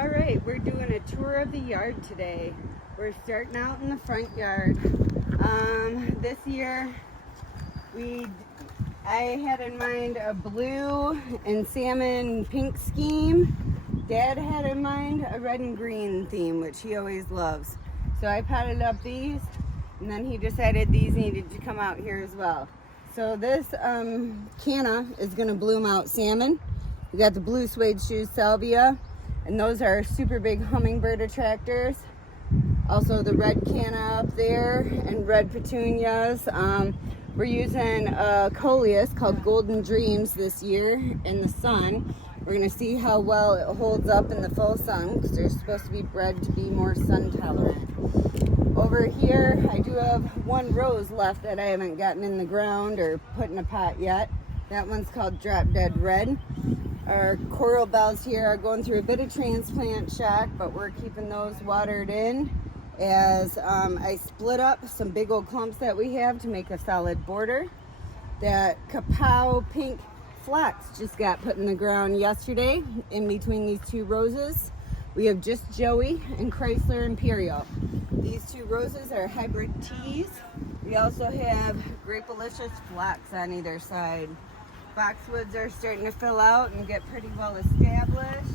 All right, we're doing a tour of the yard today. We're starting out in the front yard. This year, I had in mind a blue and salmon pink scheme. Dad had in mind a red and green theme, which he always loves. So I potted up these, and then he decided these needed to come out here as well. So this canna is going to bloom out salmon. We got the blue suede shoe salvia, and those are super big hummingbird attractors. Also the red canna up there and red petunias. We're using a coleus called Golden Dreams this year in the sun. We're going to see how well it holds up in the full sun because they're supposed to be bred to be more sun tolerant. Over here, I do have one rose left that I haven't gotten in the ground or put in a pot yet. That one's called Drop Dead Red. Our coral bells here are going through a bit of transplant shock, but we're keeping those watered in as I split up some big old clumps that we have to make a solid border. That kapow pink phlox just got put in the ground yesterday in between these two roses. We have just Joey and Chrysler Imperial. These two roses are hybrid teas. We also have Grapelicious phlox on either side. Boxwoods are starting to fill out and get pretty well established.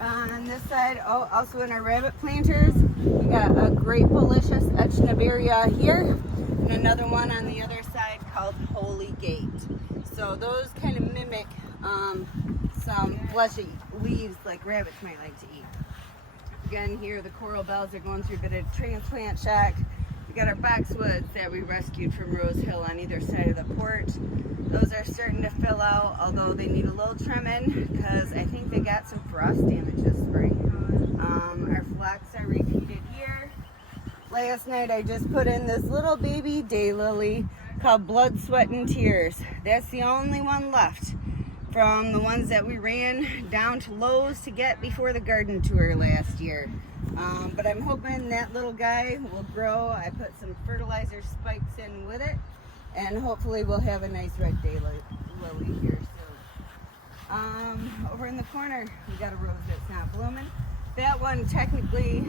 On this side, also in our rabbit planters, we got a Grapelicious Echneveria here and another one on the other side called Holy Gate. So those kind of mimic some fleshy leaves like rabbits might like to eat. Again, here the coral bells are going through a bit of transplant shock. We got our boxwoods that we rescued from Rose Hill on either side of the porch. Those are starting to fill out, although they need a little trimming because I think they got some frost damage this spring. Our phlox are repeated here. Last night I just put in this little baby daylily called Blood, Sweat, and Tears. That's the only one left from the ones that we ran down to Lowe's to get before the garden tour last year. But I'm hoping that little guy will grow. I put some fertilizer spikes in with it, and hopefully we'll have a nice red daylily here soon. Over in the corner, we got a rose that's not blooming. That one technically,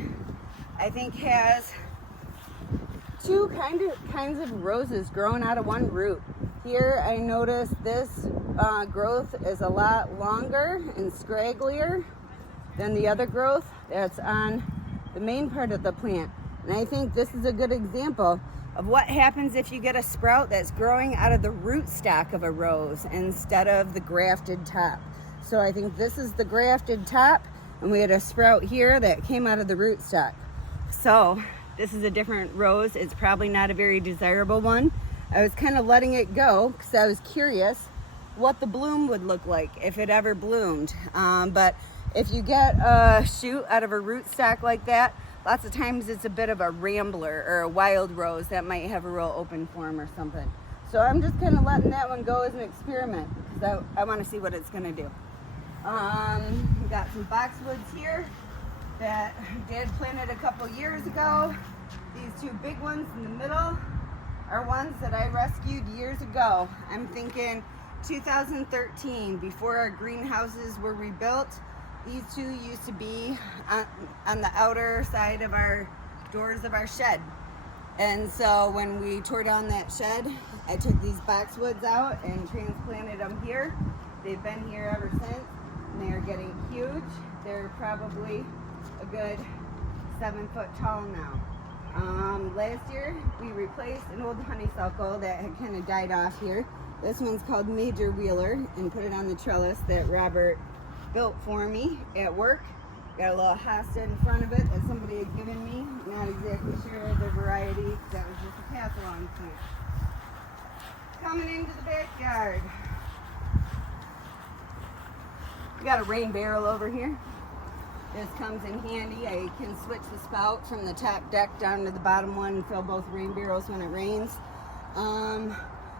I think, has two kinds of roses growing out of one root. Here I noticed this growth is a lot longer and scragglier than the other growth that's on the main part of the plant. And I think this is a good example of what happens if you get a sprout that's growing out of the rootstock of a rose instead of the grafted top. So I think this is the grafted top, and we had a sprout here that came out of the rootstock. So this is a different rose. It's probably not a very desirable one. I was kind of letting it go because I was curious what the bloom would look like if it ever bloomed. But if you get a shoot out of a rootstock like that, lots of times it's a bit of a rambler or a wild rose that might have a real open form or something. So I'm just kind of letting that one go as an experiment because I want to see what it's going to do. We got some boxwoods here that Dad planted a couple years ago. These two big ones in the middle are ones that I rescued years ago. I'm thinking 2013, before our greenhouses were rebuilt. These two used to be on the outer side of our doors of our shed. And so when we tore down that shed, I took these boxwoods out and transplanted them here. They've been here ever since, and they are getting huge. They're probably a good 7 foot tall now. Last year, we replaced an old honeysuckle that had kind of died off here. This one's called Major Wheeler, and put it on the trellis that Robert built for me at work. Got a little hosta in front of it that somebody had given me. Not exactly sure of the variety. That was just a pass along plant. Coming into the backyard. We got a rain barrel over here. This comes in handy. I can switch the spout from the top deck down to the bottom one and fill both rain barrels when it rains.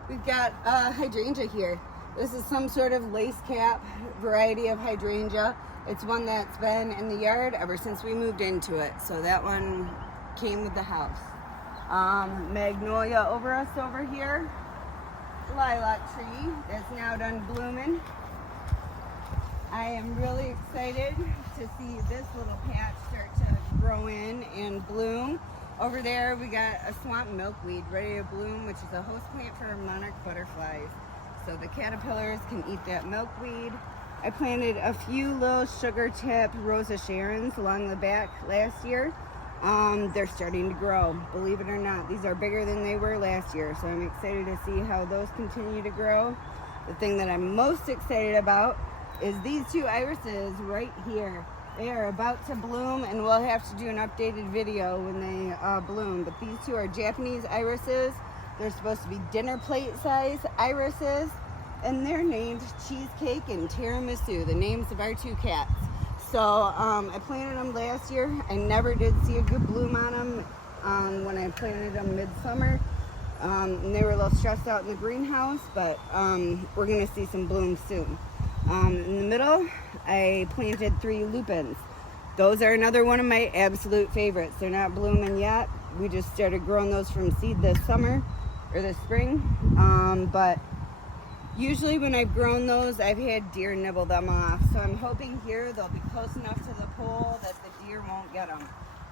We've got hydrangea here. This is some sort of lace cap variety of hydrangea. It's one that's been in the yard ever since we moved into it. So that one came with the house. Magnolia over us over here. Lilac tree that's now done blooming. I am really excited to see this little patch start to grow in and bloom. Over there we got a swamp milkweed ready to bloom, which is a host plant for monarch butterflies. So the caterpillars can eat that milkweed. I planted a few little sugar tip Rosa Sharons along the back last year. They're starting to grow, believe it or not. These are bigger than they were last year, so I'm excited to see how those continue to grow. The thing that I'm most excited about is these two irises right here. They are about to bloom, and we'll have to do an updated video when they bloom. But these two are Japanese irises. They're supposed to be dinner plate size irises, and they're named Cheesecake and Tiramisu, the names of our two cats. So I planted them last year. I never did see a good bloom on them when I planted them midsummer. And they were a little stressed out in the greenhouse, but we're gonna see some blooms soon. In the middle, I planted 3 lupins. Those are another one of my absolute favorites. They're not blooming yet. We just started growing those from seed this summer or this spring. But usually when I've grown those, I've had deer nibble them off. So I'm hoping here they'll be close enough to the pole that the deer won't get them.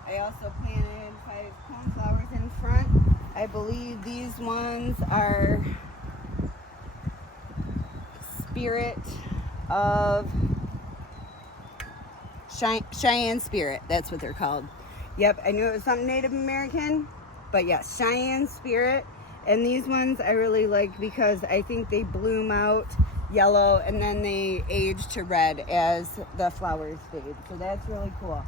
I also planted 5 coneflowers in front. I believe these ones are Spirit of Cheyenne Spirit. That's what they're called. Yep, I knew it was something Native American, but yes, Cheyenne Spirit. And these ones I really like because I think they bloom out yellow and then they age to red as the flowers fade. So that's really cool.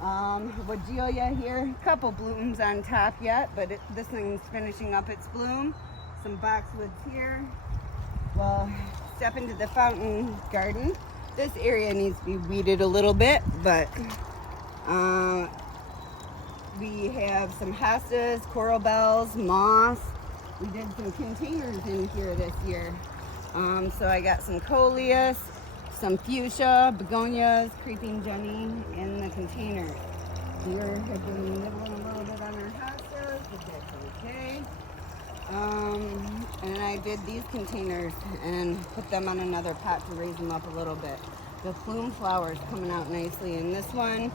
Woodgelia here, a couple blooms on top yet, but this thing's finishing up its bloom. Some boxwoods here. Well, step into the fountain garden. This area needs to be weeded a little bit, but we have some hostas, coral bells, moss. We did some containers in here this year. So I got some coleus, some fuchsia, begonias, creeping jenny in the container. Deer have been nibbling a little bit on our hostas, but that's okay. And I did these containers and put them on another pot to raise them up a little bit. The plume flowers coming out nicely. In this one,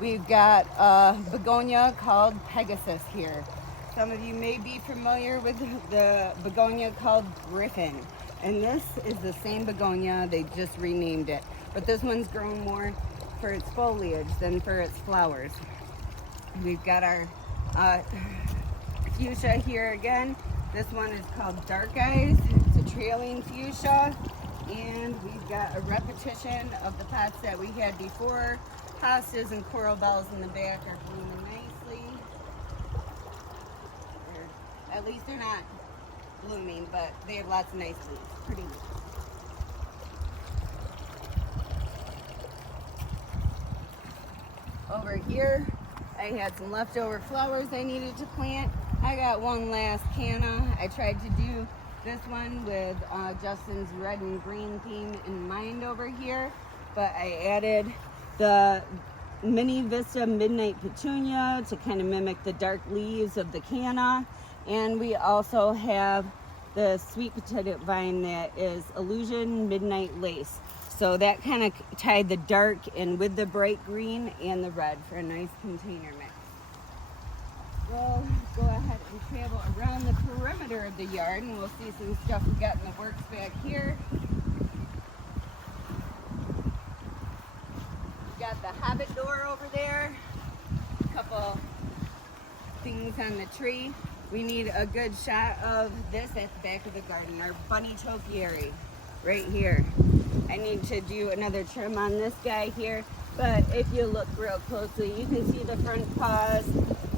we've got a begonia called Pegasus here. Some of you may be familiar with the begonia called Griffin. And this is the same begonia, they just renamed it. But this one's grown more for its foliage than for its flowers. We've got our fuchsia here again. This one is called Dark Eyes. It's a trailing fuchsia. And we've got a repetition of the pots that we had before. Hostas and coral bells in the back are blooming nicely. Or at least they're not blooming, but they have lots of nice leaves. Pretty neat. Over here, I had some leftover flowers I needed to plant. I got one last canna. I tried to do this one with Justin's red and green theme in mind over here, but I added the Mini Vista Midnight Petunia to kind of mimic the dark leaves of the canna. And we also have the sweet potato vine that is Illusion Midnight Lace. So that kind of tied the dark in with the bright green and the red for a nice container mix. We'll go ahead and travel around the perimeter of the yard and we'll see some stuff we got in the works back here. We got the hobbit door over there. A couple things on the tree. We need a good shot of this at the back of the garden, our bunny topiary right here. I need to do another trim on this guy here, but if you look real closely, you can see the front paws.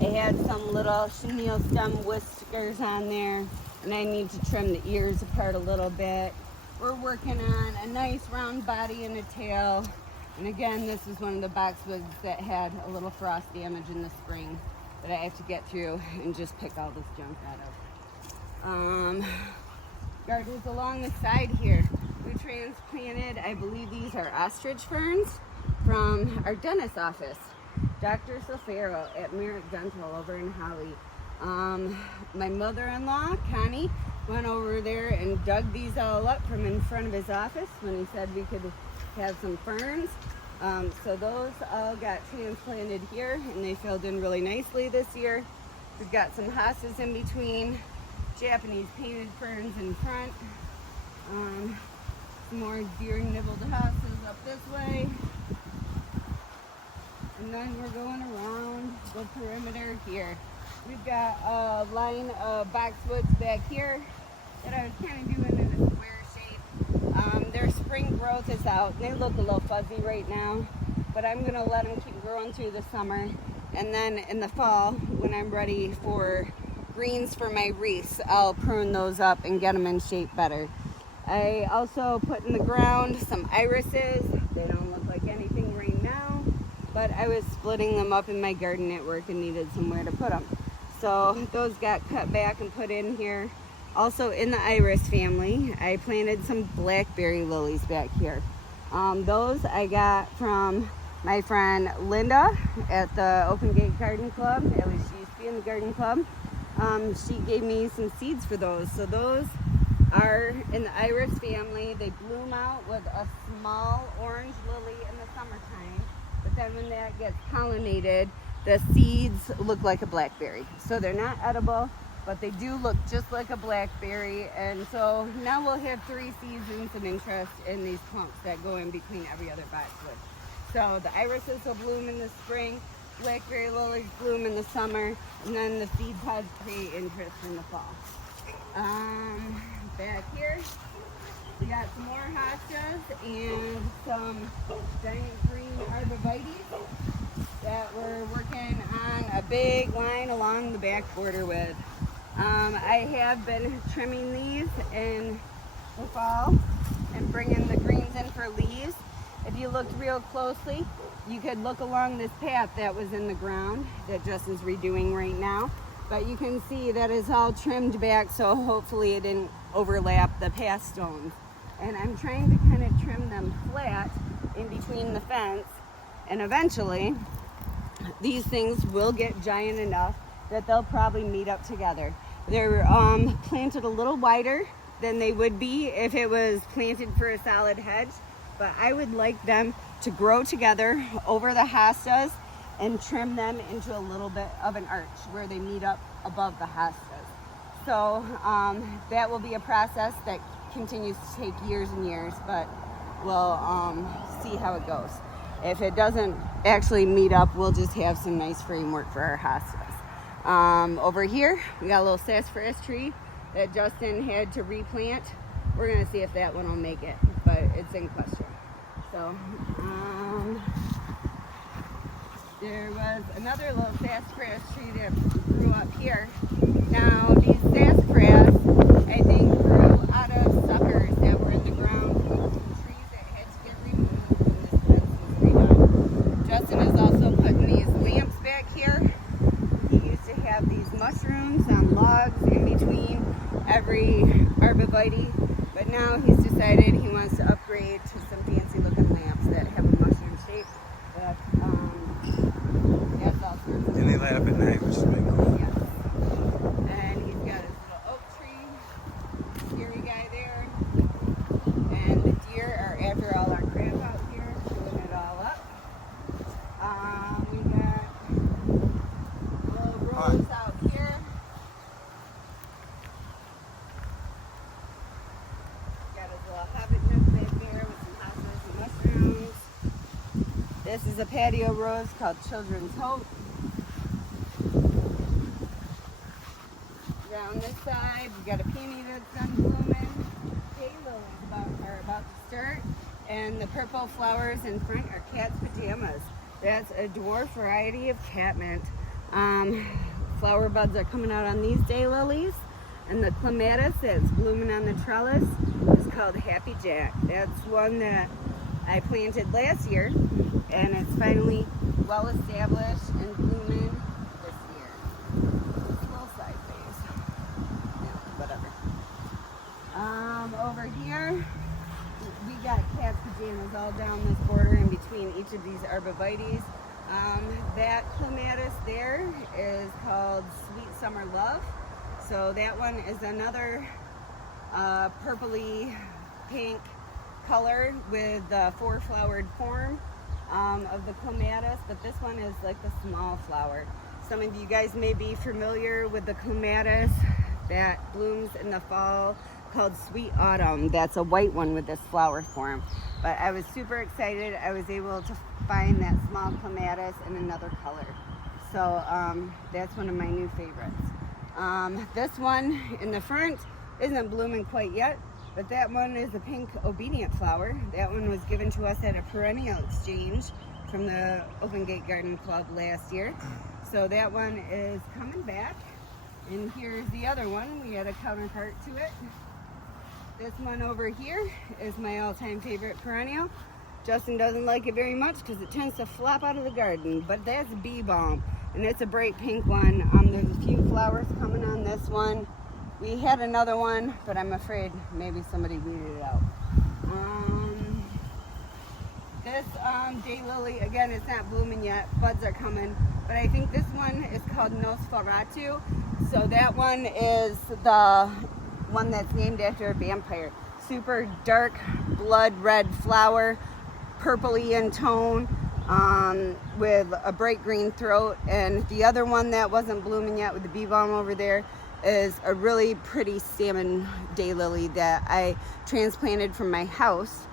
It had some little chenille stem whiskers on there, and I need to trim the ears apart a little bit. We're working on a nice round body and a tail. And again, this is one of the boxwoods that had a little frost damage in the spring that I have to get through and just pick all this junk out of. Gardens along the side here. We transplanted, I believe these are ostrich ferns from our dentist's office, Dr. Sofero at Merritt Dental over in Holly. My mother-in-law, Connie, went over there and dug these all up from in front of his office when he said we could have some ferns. So those all got transplanted here and they filled in really nicely this year. We've got some hostas in between, Japanese painted ferns in front. Some more deer nibbled hostas up this way. And then we're going around the perimeter here. We've got a line of boxwoods back here that I was kind of doing in a square shape. Their spring growth is out. They look a little fuzzy right now, but I'm gonna let them keep growing through the summer. And then in the fall, when I'm ready for greens for my wreaths, I'll prune those up and get them in shape better. I also put in the ground some irises. They don't look like anything right now, but I was splitting them up in my garden at work and needed somewhere to put them. So those got cut back and put in here. Also in the iris family, I planted some blackberry lilies back here. Those I got from my friend Linda at the Open Gate Garden Club. At least she used to be in the garden club. She gave me some seeds for those. So those are in the iris family. They bloom out with a small orange lily in the summertime, but then when that gets pollinated, the seeds look like a blackberry. So they're not edible, but they do look just like a blackberry. And so now we'll have 3 seasons of interest in these clumps that go in between every other boxwood. So the irises will bloom in the spring, blackberry lilies bloom in the summer, and then the seed pods create interest in the fall. Back here, we got some more hostas and some giant green arborvitaes that we're working on a big line along the back border with. I have been trimming these in the fall and bringing the greens in for leaves. If you looked real closely, you could look along this path that was in the ground that Jess is redoing right now. But you can see that is all trimmed back, so hopefully it didn't overlap the path stones. And I'm trying to kind of trim them flat in between the fence, and eventually these things will get giant enough that they'll probably meet up together. They're planted a little wider than they would be if it was planted for a solid hedge, but I would like them to grow together over the hostas and trim them into a little bit of an arch where they meet up above the hostas. So that will be a process that continues to take years and years, but we'll see how it goes. If it doesn't actually meet up, we'll just have some nice framework for our hostas. Over here, we got a little sassafras tree that Justin had to replant. We're gonna see if that one will make it, but it's in question. So, there was another little sassafras tree that grew up here. Now, these sassafras, I think, grew out of suckers that were in the ground from some trees that had to get removed when this fence was redone. Justin is also putting these lamps back here. He used to have these mushrooms on logs in between every arborvitae, but now he's decided he wants to upgrade to some fancy looking lamps that have a mushroom shape. That, and they light up at night, which is really cool. yes. And he's got his little oak tree, scary guy there, and the deer are after all our crap out here, chewing it all up. We got little rows out here. Got his little hobbit nook back there with some hostas and mushrooms. This is a patio rose called Children's Hope. Down this side, we got a peony that's done blooming. Daylilies are about to start, and the purple flowers in front are cat's pajamas. That's a dwarf variety of catmint. Flower buds are coming out on these daylilies, and the clematis that's blooming on the trellis is called Happy Jack. That's one that I planted last year, and it's finally well established and blooming this year. It's a little sideways. Yeah, whatever. Over here, we got cat's pajamas all down this border in between each of these arborvitaes. That clematis there is called Sweet Summer Love. So that one is another purpley pink color with the 4-flowered form of the clematis, but this one is like the small flower. Some of you guys may be familiar with the clematis that blooms in the fall called Sweet Autumn. That's a white one with this flower form. But I was super excited. I was able to find that small clematis in another color. So that's one of my new favorites. This one in the front isn't blooming quite yet, but that one is a pink obedient flower. That one was given to us at a perennial exchange from the Open Gate Garden Club last year. So that one is coming back. And here's the other one. We had a counterpart to it. This one over here is my all-time favorite perennial. Justin doesn't like it very much because it tends to flop out of the garden, but that's bee balm, and it's a bright pink one. There's a few flowers coming on this one. We had another one, but I'm afraid maybe somebody weeded it out. This daylily, again, it's not blooming yet. Buds are coming, but I think this one is called Nosferatu. So that one is the one that's named after a vampire. Super dark blood red flower, purpley in tone, with a bright green throat. And the other one that wasn't blooming yet with the bee balm over there is a really pretty salmon daylily that I transplanted from my house,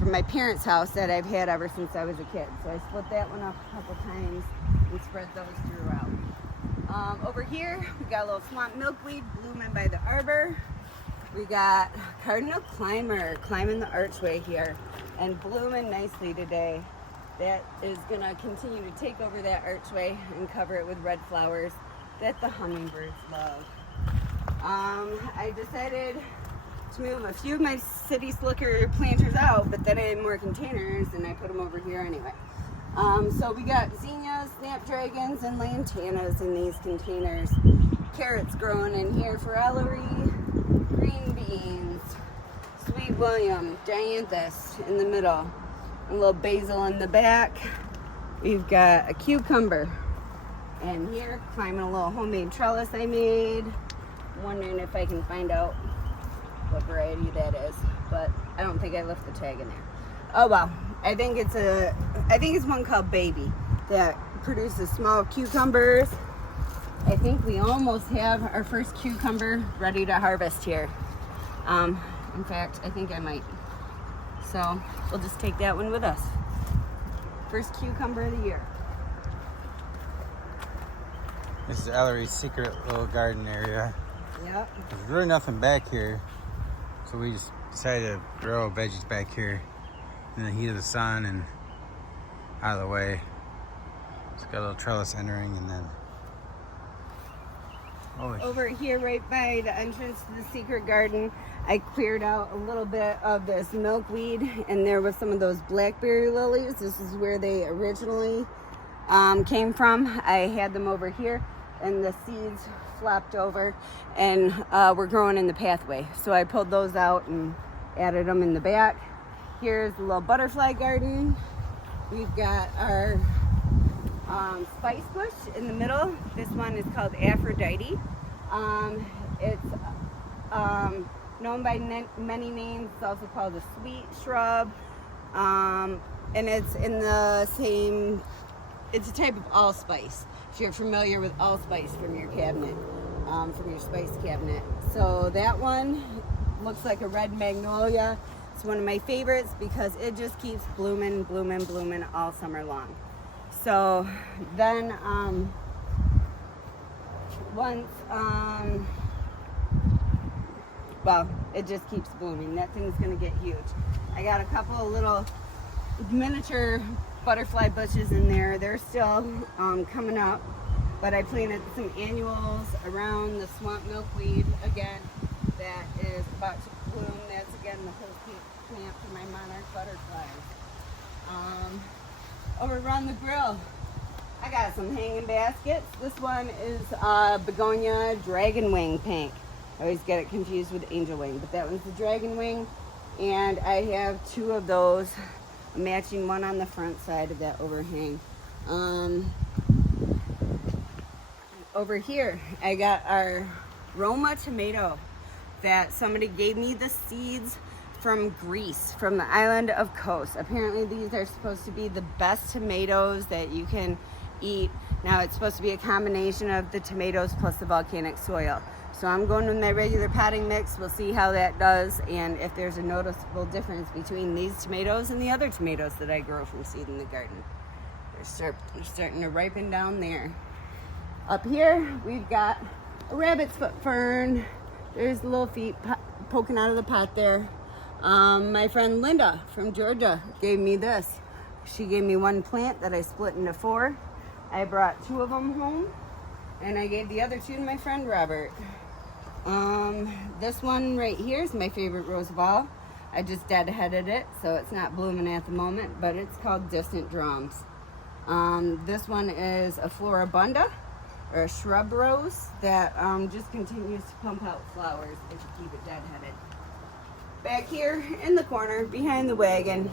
from my parents' house, that I've had ever since I was a kid. So I split that one up a couple times and spread those throughout. Over here, we got a little swamp milkweed blooming by the arbor. We got cardinal climber climbing the archway here and blooming nicely today. That is gonna continue to take over that archway and cover it with red flowers that the hummingbirds love. I decided to move a few of my city slicker planters out, but then I had more containers and I put them over here anyway. So we got zinnias, snapdragons, and lantanas in these containers. Carrots growing in here for Ellery, green beans, sweet William, dianthus in the middle, a little basil in the back. We've got a cucumber. And here, climbing a little homemade trellis I made. Wondering if I can find out what variety that is, but I don't think I left the tag in there. Oh well, I think it's one called Baby that produces small cucumbers. I think we almost have our first cucumber ready to harvest here. In fact, I think I might. So we'll just take that one with us. First cucumber of the year. This is Ellery's secret little garden area. Yep. There's really nothing back here, so we just decided to grow veggies back here in the heat of the sun and out of the way. It's got a little trellis entering, and then over here right by the entrance to the secret garden, I cleared out a little bit of this milkweed, and there was some of those blackberry lilies. This is where they originally came from. I had them over here, and the seeds flopped over and were growing in the pathway. So I pulled those out and added them in the back. Here's a little butterfly garden. We've got our spice bush in the middle. This one is called Aphrodite. It's known by many names. It's also called a sweet shrub. And it's in the same, it's a type of allspice. If you're familiar with allspice from your cabinet, from your spice cabinet. So that one looks like a red magnolia. It's one of my favorites because it just keeps blooming, blooming, blooming all summer long. So then well, it just keeps blooming. That thing's gonna get huge. I got a couple of little miniature butterfly bushes in there. They're still coming up, but I planted some annuals around the swamp milkweed again that is about to bloom. That's again the whole plant for my monarch butterflies. Over around the grill, I got some hanging baskets. This one is begonia dragon wing pink. I always get it confused with angel wing, but that one's the dragon wing, and I have two of those, matching one on the front side of that overhang. Over here, I got our Roma tomato that somebody gave me the seeds from Greece, from the island of Kos. Apparently these are supposed to be the best tomatoes that you can eat. Now it's supposed to be a combination of the tomatoes plus the volcanic soil. So I'm going with my regular potting mix. We'll see how that does and if there's a noticeable difference between these tomatoes and the other tomatoes that I grow from seed in the garden. They're starting to ripen down there. Up here, we've got a rabbit's foot fern. There's the little feet poking out of the pot there. My friend Linda from Georgia gave me this. She gave me one plant that I split into 4. I brought 2 of them home, and I gave the other 2 to my friend Robert. This one right here is my favorite rose of all. I just deadheaded it, so it's not blooming at the moment, but it's called Distant Drums. This one is a floribunda, or a shrub rose that just continues to pump out flowers if you keep it deadheaded. Back here in the corner behind the wagon,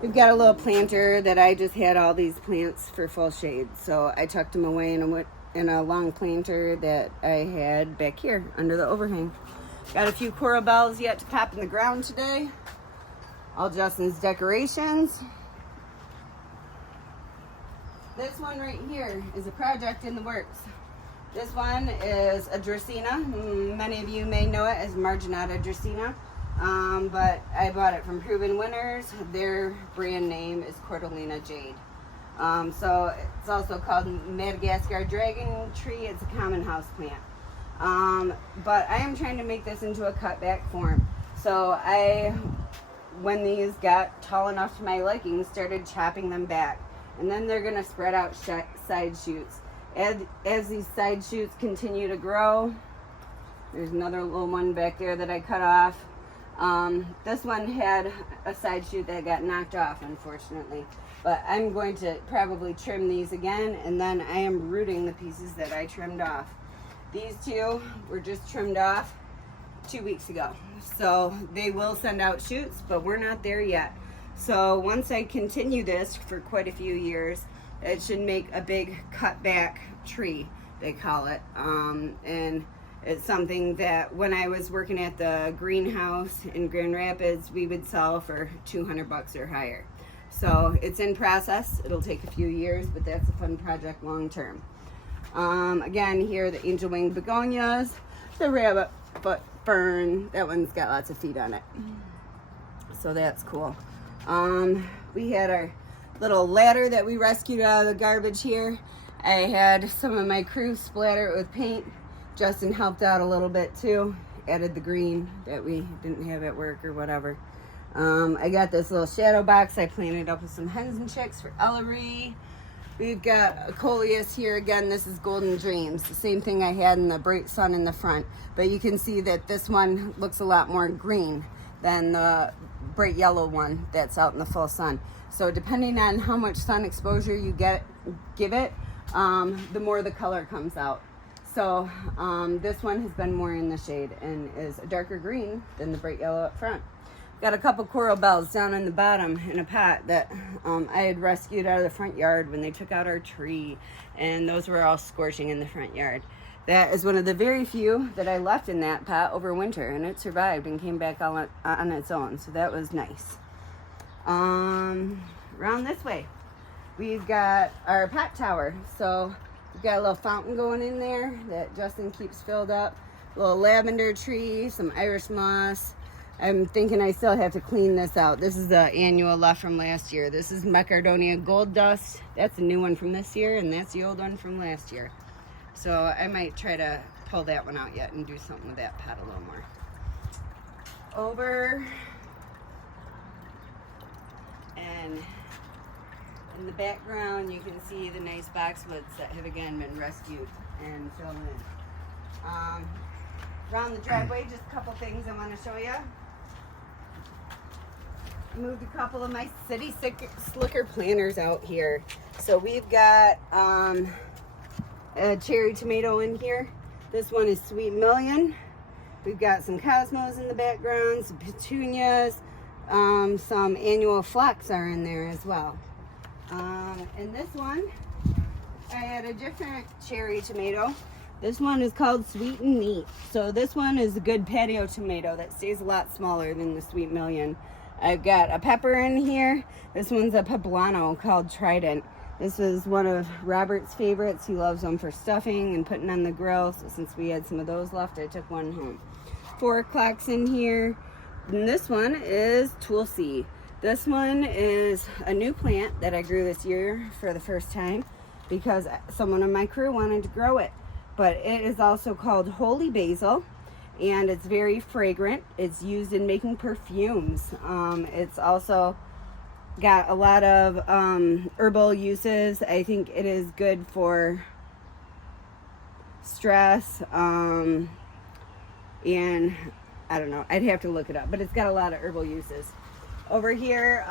we've got a little planter that I just had all these plants for full shade. So I tucked them away in a long planter that I had back here under the overhang. Got a few coral bells yet to pop in the ground today. All Justin's decorations. This one right here is a project in the works. This one is a Dracaena. Many of you may know it as Marginata Dracaena, but I bought it from Proven Winners. Their brand name is Cordillina Jade. So it's also called Madagascar Dragon Tree. It's a common house plant. But I am trying to make this into a cutback form. So when these got tall enough to my liking, started chopping them back. And then they're going to spread out side shoots. As these side shoots continue to grow, there's another little one back there that I cut off. This one had a side shoot that got knocked off, unfortunately. But I'm going to probably trim these again, and then I am rooting the pieces that I trimmed off. These 2 were just trimmed off 2 weeks ago. So they will send out shoots, but we're not there yet. So once I continue this for quite a few years, it should make a big cutback tree, they call it. And it's something that when I was working at the greenhouse in Grand Rapids, we would sell for $200 or higher. So it's in process. It'll take a few years, but that's a fun project long term. Again, here the angel winged begonias, the rabbit foot fern. That one's got lots of feet on it. So that's cool. We had our little ladder that we rescued out of the garbage here. I had some of my crew splatter it with paint. Justin helped out a little bit too. Added the green that we didn't have at work or whatever. I got this little shadow box I planted up with some hens and chicks for Ellery. We've got a coleus here again. This is Golden Dreams, the same thing I had in the bright sun in the front. But you can see that this one looks a lot more green than the bright yellow one that's out in the full sun. So depending on how much sun exposure you give it, the more the color comes out. So this one has been more in the shade and is a darker green than the bright yellow up front. Got a couple coral bells down in the bottom in a pot that I had rescued out of the front yard when they took out our tree, and those were all scorching in the front yard. That is one of the very few that I left in that pot over winter, and it survived and came back on its own, so that was nice. Around this way, we've got our pot tower. So we've got a little fountain going in there that Justin keeps filled up. A little lavender tree, some Irish moss. I'm thinking I still have to clean this out. This is the annual left from last year. This is Macardonia Gold Dust. That's a new one from this year, and that's the old one from last year. So I might try to pull that one out yet and do something with that pot a little more. Over and in the background you can see the nice boxwoods that have again been rescued and filled in. Around the driveway, just a couple things I want to show you. I moved a couple of my city slicker planters out here. So we've got a cherry tomato in here. This one is Sweet Million. We've got some cosmos in the background, some petunias, some annual phlox are in there as well. And this one, I had a different cherry tomato This one is called Sweet and Neat. So this one is a good patio tomato that stays a lot smaller than the Sweet Million. I've got a pepper in here. This one's a poblano called Trident. This was one of Robert's favorites. He loves them for stuffing and putting on the grill. So since we had some of those left, I took one home. 4 o'clock's in here. And this one is Tulsi. This one is a new plant that I grew this year for the first time because someone on my crew wanted to grow it. But it is also called holy basil, and it's very fragrant. It's used in making perfumes. It's also got a lot of herbal uses. I think it is good for stress, and I don't know, I'd have to look it up, but it's got a lot of herbal uses. Over here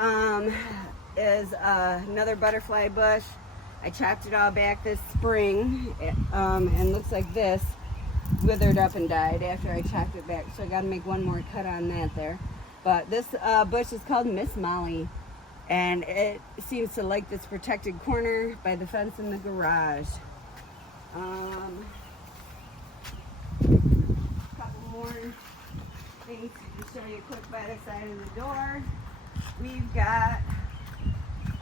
is another butterfly bush. I chopped it all back this spring, and looks like this withered up and died after I chopped it back. So I got to make one more cut on that there. But this bush is called Miss Molly, and it seems to like this protected corner by the fence in the garage. A couple more things to show you quick by the side of the door. We've got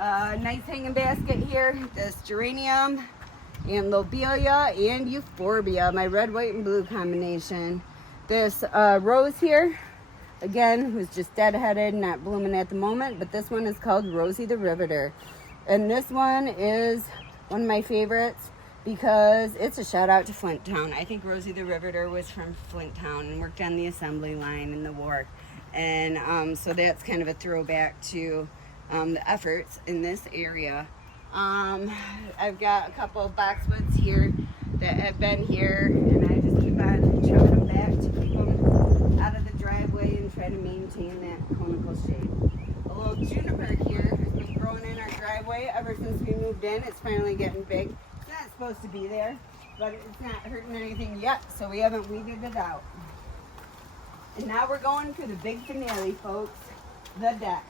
a nice hanging basket here. This geranium and lobelia and euphorbia, my red, white, and blue combination. This rose here, again, was just deadheaded, not blooming at the moment, but this one is called Rosie the Riveter. And this one is one of my favorites because it's a shout out to Flint Town. I think Rosie the Riveter was from Flint Town and worked on the assembly line in the war. And so that's kind of a throwback to the efforts in this area. I've got a couple of boxwoods here that have been here, and I just keep on chopping them back to keep them out of the driveway and try to maintain that conical shape. A little juniper here has been growing in our driveway ever since we moved in. It's finally getting big. It's not supposed to be there, but it's not hurting anything yet, so we haven't weeded it out. And now we're going for the big finale, folks, the deck.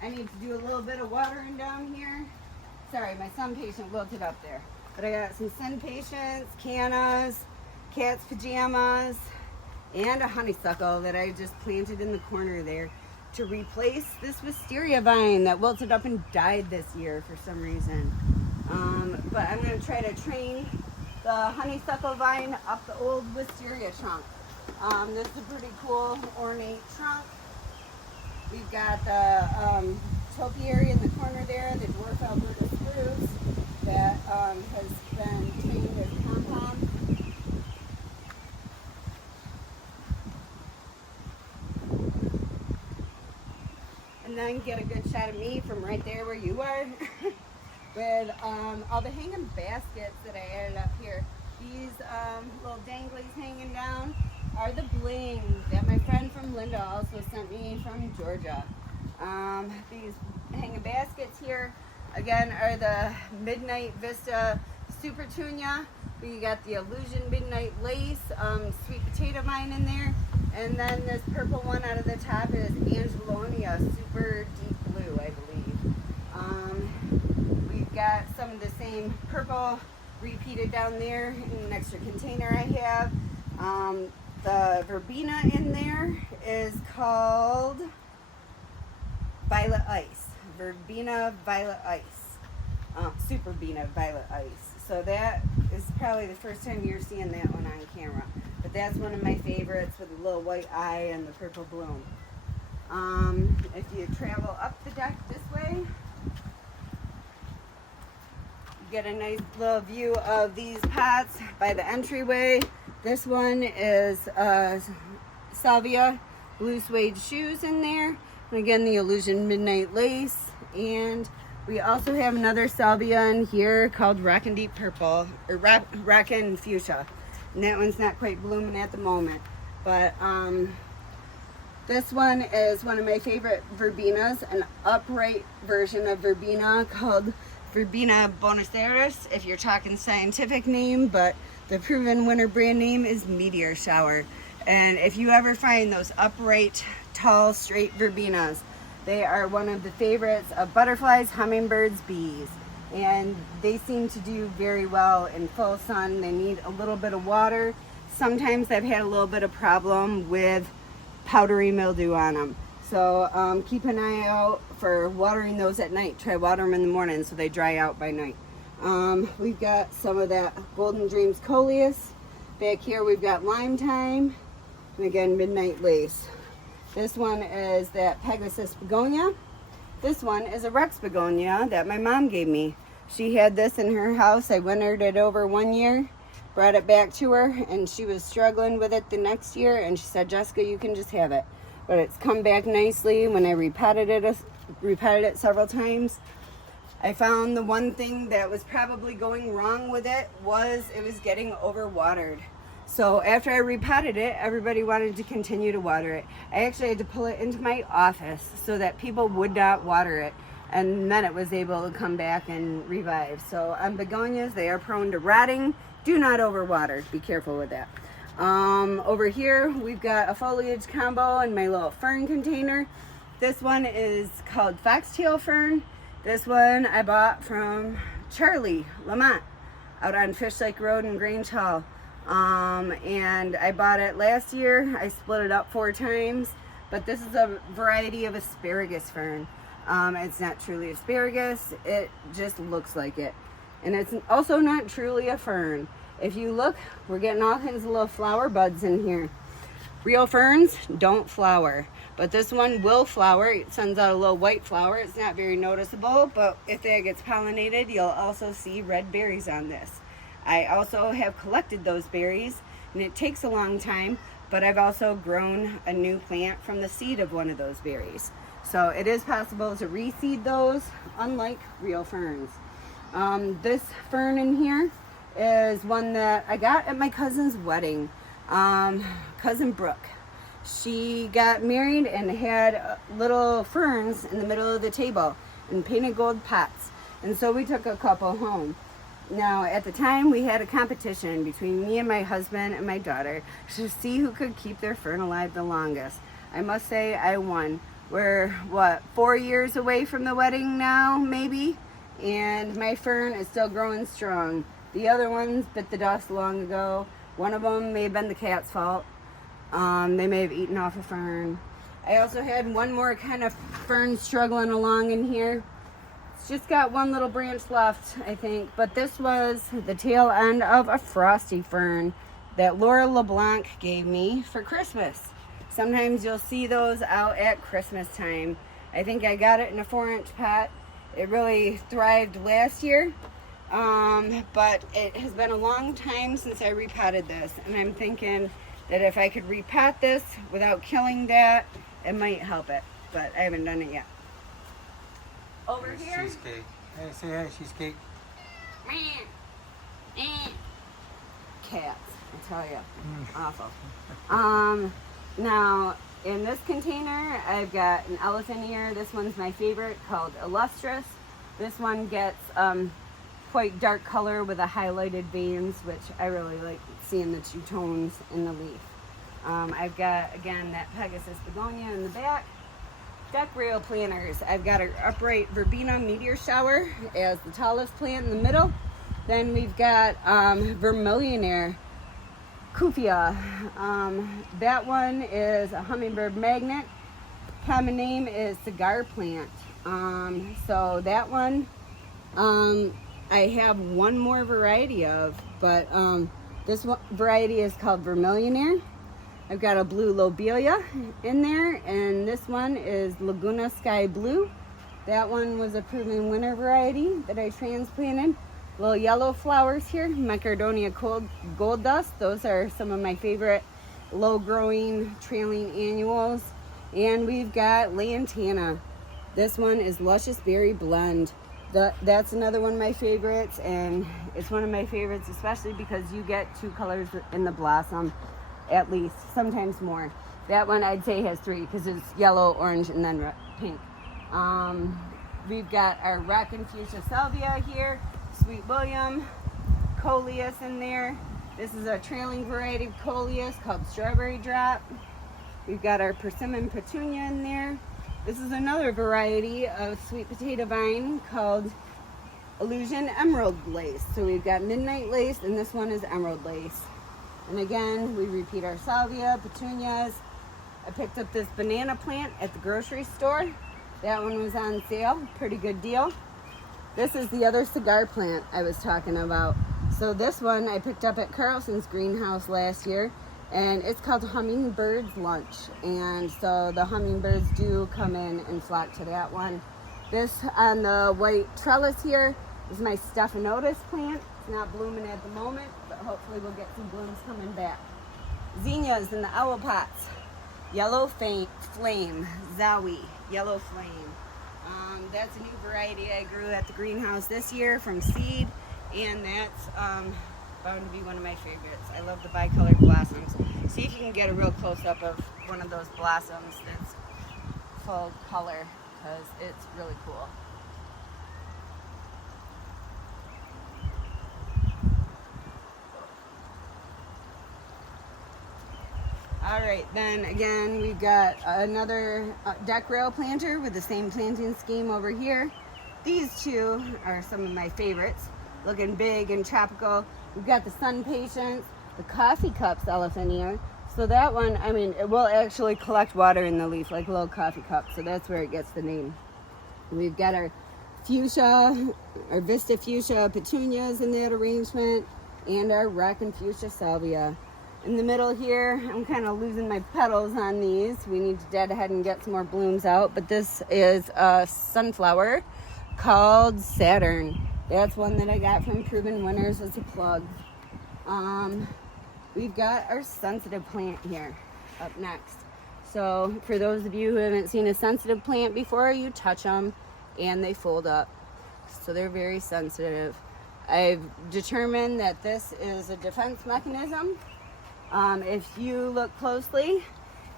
I need to do a little bit of watering down here. Sorry, my sun patient wilted up there. But I got some sun patients, cannas, cat's pajamas, and a honeysuckle that I just planted in the corner there to replace this wisteria vine that wilted up and died this year for some reason. But I'm going to try to train the honeysuckle vine up the old wisteria trunk. This is a pretty cool ornate trunk. We've got the topiary in the corner there, the dwarf Alberta spruce that has been trained as compound. And then get a good shot of me from right there where you are with all the hanging baskets that I added up here. These little danglies hanging down are the bling that my friend from Linda also sent me from Georgia. These hanging baskets here, again, are the Midnight Vista Super Tunia. We got the Illusion Midnight Lace, sweet potato vine in there. And then this purple one out of the top is Angelonia Super Deep Blue, I believe. We've got some of the same purple repeated down there in an extra container I have. The verbena in there is called Violet Ice. Verbena Violet Ice. Super Verbena Violet Ice. So that is probably the first time you're seeing that one on camera. But that's one of my favorites with a little white eye and the purple bloom. If you travel up the deck this way, you get a nice little view of these pots by the entryway. This one is Salvia blue suede shoes in there. And again, the Illusion Midnight Lace. And we also have another salvia in here called Rockin' Deep Purple, or Rockin' Fuchsia. And that one's not quite blooming at the moment. But this one is one of my favorite verbenas, an upright version of verbena called Verbena Bonaceros, if you're talking scientific name, but the proven winner brand name is Meteor Shower. And if you ever find those upright, tall, straight verbenas, they are one of the favorites of butterflies, hummingbirds, bees. and they seem to do very well in full sun. They need a little bit of water. Sometimes I've had a little bit of problem with powdery mildew on them. So keep an eye out for watering those at night. Try water them in the morning so they dry out by night. We've got some of that Golden Dreams Coleus. Back here we've got Lime Time, and again Midnight Lace. This one is that Pegasus Begonia. This one is a Rex Begonia that my mom gave me. She had this in her house. I wintered it over one year, brought it back to her, and she was struggling with it the next year, and she said, Jessica, you can just have it. But it's come back nicely. When I repotted it several times, I found the one thing that was probably going wrong with it was getting overwatered. So after I repotted it, everybody wanted to continue to water it. I actually had to pull it into my office so that people would not water it, and then it was able to come back and revive. So on begonias, they are prone to rotting. Do not overwater. Be careful with that. Over here, we've got a foliage combo in my little fern container. This one is called Foxtail Fern. This one I bought from Charlie Lamont out on Fish Lake Road in Grange Hall. And I bought it last year. I split it up 4 times, but this is a variety of asparagus fern. It's not truly asparagus, it just looks like it. And it's also not truly a fern. If you look, we're getting all kinds of little flower buds in here. Real ferns don't flower, but this one will flower. It sends out a little white flower. It's not very noticeable, but if that gets pollinated, you'll also see red berries on this. I also have collected those berries, and it takes a long time, but I've also grown a new plant from the seed of one of those berries. So it is possible to reseed those, unlike real ferns. This fern in here is one that I got at my cousin's wedding. Cousin Brooke. She got married and had little ferns in the middle of the table in painted gold pots. And so we took a couple home. Now, at the time, we had a competition between me and my husband and my daughter to see who could keep their fern alive the longest. I must say I won. We're, 4 years away from the wedding now, maybe? And my fern is still growing strong. The other ones bit the dust long ago. One of them may have been the cat's fault. They may have eaten off a fern. I also had one more kind of fern struggling along in here. It's just got one little branch left, I think. But this was the tail end of a frosty fern that Laura LeBlanc gave me for Christmas. Sometimes you'll see those out at Christmas time. I think I got it in a 4-inch pot. It really thrived last year. But it has been a long time since I repotted this, and I'm thinking that if I could repot this without killing that, it might help it, but I haven't done it yet. Over There's here, Cheesecake. Hey, say hi, Cheesecake. cats, I tell you, awful. Now in this container, I've got an elephant ear. This one's my favorite, called Illustrious. This one gets quite dark color with the highlighted veins, which I really like seeing the 2 tones in the leaf. I've got, again, that Pegasus Begonia in the back. Deck rail planters. I've got an upright Verbena Meteor Shower as the tallest plant in the middle. Then we've got Vermillionaire Kufia. That one is a hummingbird magnet. Common name is cigar plant. So that one, I have one more variety of, but this one variety is called Vermillionaire. I've got a blue lobelia in there, and this one is Laguna Sky Blue. That one was a proven winter variety that I transplanted. Little yellow flowers here, Macardonia Gold Dust. Those are some of my favorite low-growing trailing annuals. And we've got Lantana. This one is Luscious Berry Blend. That's another one of my favorites, and it's one of my favorites especially because you get 2 colors in the blossom, at least, sometimes more. That one I'd say has 3 because it's yellow, orange, and then pink. We've got our Rockin' Fuchsia Salvia here, Sweet William, Coleus in there. This is a trailing variety of Coleus called Strawberry Drop. We've got our Persimmon Petunia in there. This is another variety of sweet potato vine called Illusion Emerald Lace. So we've got Midnight Lace, and this one is Emerald Lace. And again, we repeat our salvia, petunias. I picked up this banana plant at the grocery store. That one was on sale, pretty good deal. This is the other cigar plant I was talking about. So this one I picked up at Carlson's greenhouse last year, and it's called Hummingbird's Lunch. And so the hummingbirds do come in and flock to that one. This on the white trellis here is my Stephanotis plant. It's not blooming at the moment, but hopefully we'll get some blooms coming back. Zinnias in the owl pots. Yellow Flame, Zowie, Yellow Flame. That's a new variety I grew at the greenhouse this year from seed, and that's bound to be one of my favorites. I love the bicolored blossoms. See if you can get a real close-up of one of those blossoms that's full color, because it's really cool. All right, then again, we've got another deck rail planter with the same planting scheme over here. These two are some of my favorites, looking big and tropical. We've got the Sun Patience, the Coffee Cups Elephantia. So that one, I mean, it will actually collect water in the leaf like a little coffee cup, so that's where it gets the name. We've got our fuchsia, our Vista Fuchsia petunias in that arrangement, and our Rockin' Fuchsia salvia. In the middle here, I'm kind of losing my petals on these. We need to deadhead and get some more blooms out, but this is a sunflower called Saturn. That's one that I got from Proven Winners as a plug. We've got our sensitive plant here up next. So for those of you who haven't seen a sensitive plant before, you touch them and they fold up. So they're very sensitive. I've determined that this is a defense mechanism. If you look closely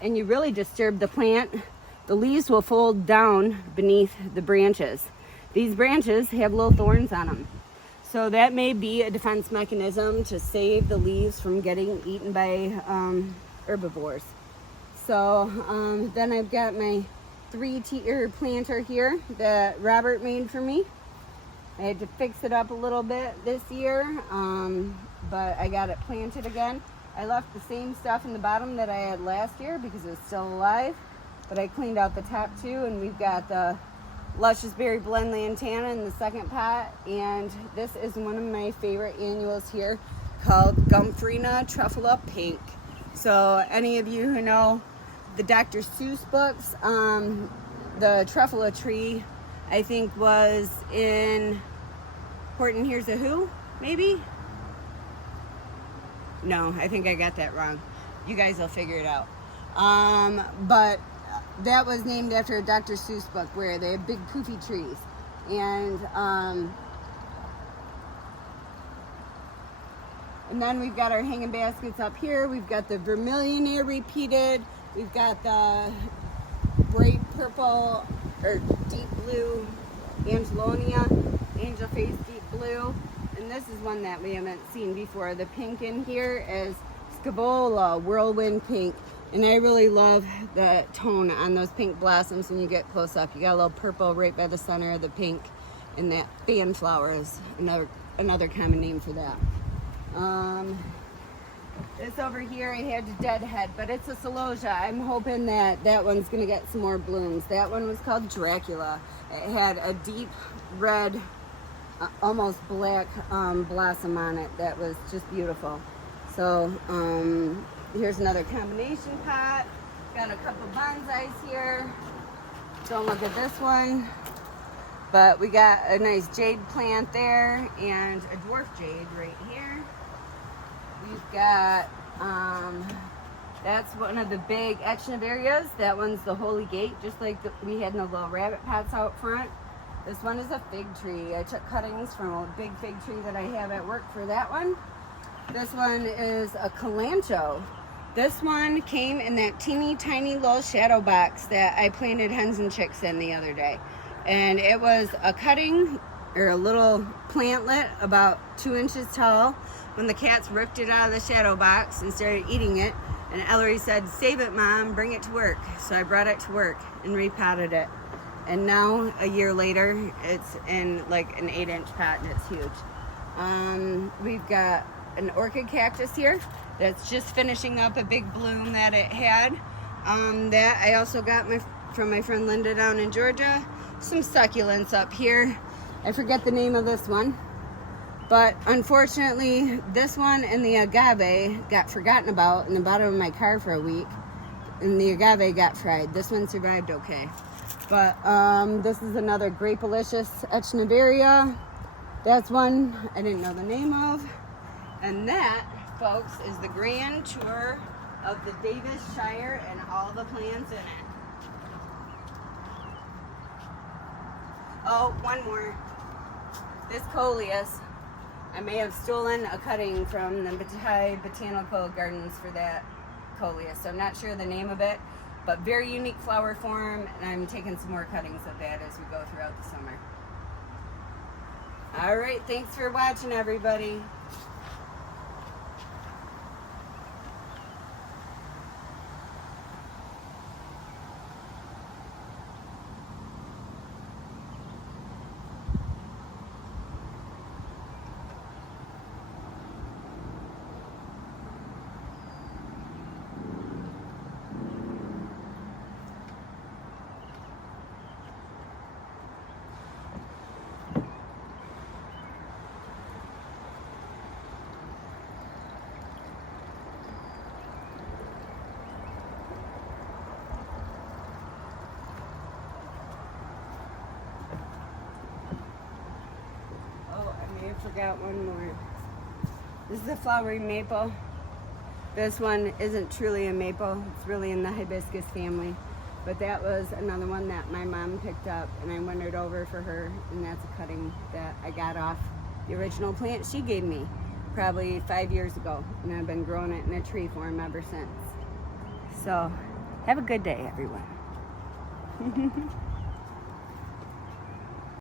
and you really disturb the plant, the leaves will fold down beneath the branches. These branches have little thorns on them. So that may be a defense mechanism to save the leaves from getting eaten by herbivores. So then I've got my 3-tier planter here that Robert made for me. I had to fix it up a little bit this year, but I got it planted again. I left the same stuff in the bottom that I had last year because it was still alive, but I cleaned out the top two, and we've got the Luscious Berry Blend Lantana in the second pot, and this is one of my favorite annuals here called Gomphrena Truffula Pink. So any of you who know the Dr. Seuss books, the truffula tree, I think, was in Horton Hears a Who, maybe? No, I think I got that wrong. You guys will figure it out. But that was named after a Dr. Seuss book where they have big poofy trees. And then we've got our hanging baskets up here. We've got the Vermillionaire repeated. We've got the bright purple or deep blue Angelonia, Angel Face Deep Blue. And this is one that we haven't seen before. The pink in here is Scabola Whirlwind Pink. And I really love the tone on those pink blossoms when you get close up. You got a little purple right by the center of the pink. And that fan flower is another common name for that. This over here I had to deadhead, but it's a celosia. I'm hoping that that one's going to get some more blooms. That one was called Dracula. It had a deep red, almost black blossom on it that was just beautiful. So here's another combination pot. Got a couple bonsais here. Don't look at this one, but we got a nice jade plant there and a dwarf jade right here. We've got that's one of the big echinaverias. That one's the Holy Gate, just like we had in the little rabbit pots out front. This one is a fig tree. I took cuttings from a big fig tree that I have at work for that one. This one is a Kalanchoe. This one came in that teeny tiny little shadow box that I planted hens and chicks in the other day. And it was a cutting or a little plantlet about 2 inches tall when the cats ripped it out of the shadow box and started eating it. And Ellery said, "Save it, Mom, bring it to work." So I brought it to work and repotted it. And now, a year later, it's in like an 8-inch pot and it's huge. We've got an orchid cactus here that's just finishing up a big bloom that it had. That I also got from my friend Linda down in Georgia. Some succulents up here. I forget the name of this one. But unfortunately, this one and the agave got forgotten about in the bottom of my car for a week. And the agave got fried. This one survived okay. But this is another Grapelicious Echnevaria. That's one I didn't know the name of. And that, folks, is the grand tour of the Davis Shire and all the plants in it. Oh, one more. This coleus. I may have stolen a cutting from the Botanical Gardens for that coleus. So I'm not sure the name of it, but very unique flower form, and I'm taking some more cuttings of that as we go throughout the summer. All right, thanks for watching, everybody. Forgot one more. This is a flowering maple. This one isn't truly a maple. It's really in the hibiscus family. But that was another one that my mom picked up and I wandered over for her, and that's a cutting that I got off the original plant she gave me probably 5 years ago, and I've been growing it in a tree form ever since. So have a good day, everyone.